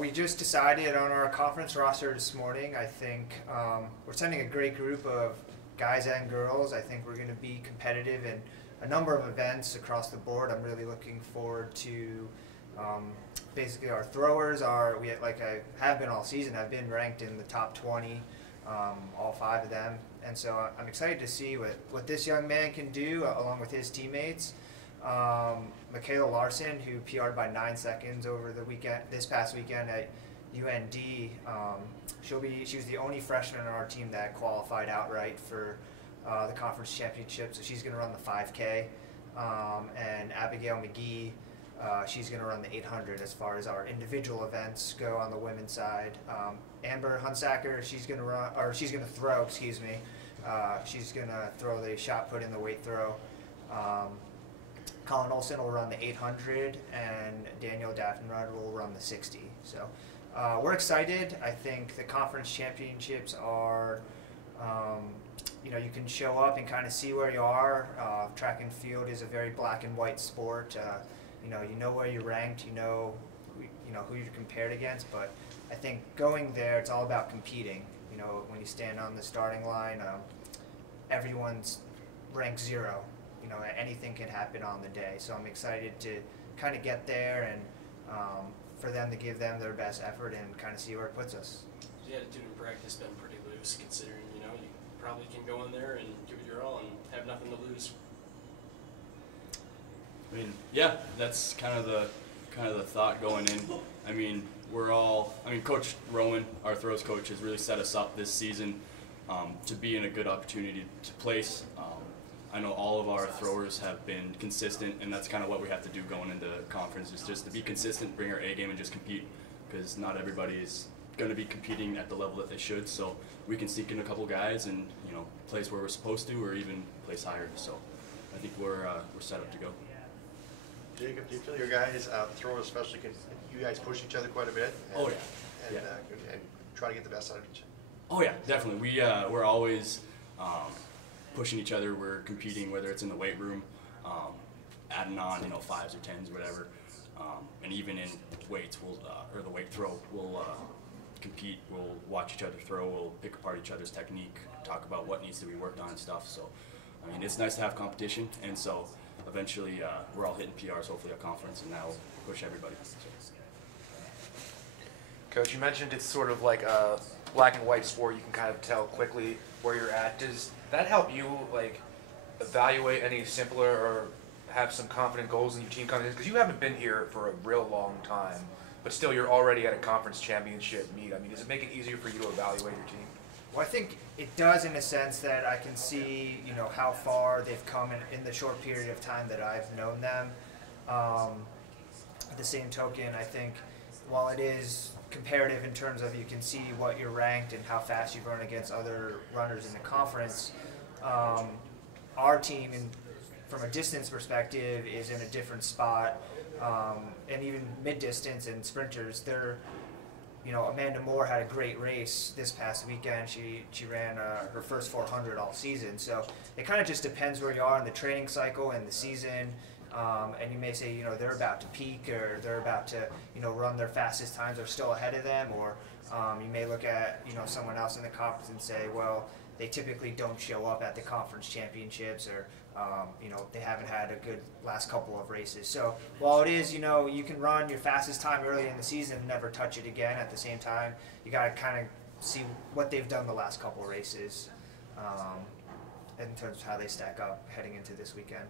we just decided on our conference roster this morning. I think we're sending a great group of guys and girls. I think we're going to be competitive in a number of events across the board. I'm really looking forward to basically our throwers like I have been all season. I've been ranked in the top 20, all 5 of them. And so I'm excited to see what this young man can do along with his teammates. Michaela Larson, who PR'd by 9 seconds over the weekend, this past weekend at UND. She was the only freshman on our team that qualified outright for the conference championship, so she's going to run the 5K. And Abigail McGee, she's going to run the 800 as far as our individual events go on the women's side. Amber Hunsacker, she's going to throw. Excuse me. She's going to throw the shot put in the weight throw. Colin Olson will run the 800, and Daniel Daffenrud will run the 60. So we're excited. I think the conference championships are, you can show up and kind of see where you are. Track and field is a very black and white sport. You know where you're ranked. You know who you're compared against. But I think going there, it's all about competing. When you stand on the starting line, everyone's ranked 0. Anything can happen on the day. So I'm excited to kind of get there and for them to give them their best effort and kind of see where it puts us. The attitude in practice been pretty loose, considering you probably can go in there and give it your all and have nothing to lose. I mean, yeah, that's kind of the thought going in. Coach Roman, our throws coach, has really set us up this season to be in a good opportunity to place. I know all of our throwers have been consistent, and that's kind of what we have to do going into conference, is just to be consistent, bring our A game, and just compete, because not everybody is going to be competing at the level that they should. So we can sneak in a couple guys and place where we're supposed to, or even place higher. So I think we're set up to go. Jacob, do you feel your guys, throwers especially, you guys push each other quite a bit? And Try to get the best out of each other? Oh yeah, definitely. We're always pushing each other. We're competing, whether it's in the weight room, adding on 5s or 10s, whatever, and even in weights, or the weight throw, we'll compete. We'll watch each other throw. We'll pick apart each other's technique, talk about what needs to be worked on and stuff. So, it's nice to have competition, and so eventually we're all hitting PRs, hopefully at conference, and that'll push everybody. Coach, you mentioned it's sort of like a black and white sport. You can kind of tell quickly where you're at. Does that help you evaluate any simpler or have some confident goals in your team coming in? Because you haven't been here for a real long time, but still you're already at a conference championship meet. Does it make it easier for you to evaluate your team? Well, I think it does, in a sense that I can see, how far they've come in the short period of time that I've known them. At the same token, I think while it is comparative in terms of you can see what you're ranked and how fast you've run against other runners in the conference, our team, from a distance perspective, is in a different spot, and even mid-distance and sprinters, they're, Amanda Moore had a great race this past weekend. She ran her first 400 all season. So it kind of just depends where you are in the training cycle and the season. And you may say, they're about to peak, or they're about to, run their fastest times, they're still ahead of them. Or you may look at, someone else in the conference and say, well, they typically don't show up at the conference championships, or, they haven't had a good last couple of races. So while it is, you can run your fastest time early in the season and never touch it again, at the same time, you got to kind of see what they've done the last couple of races in terms of how they stack up heading into this weekend.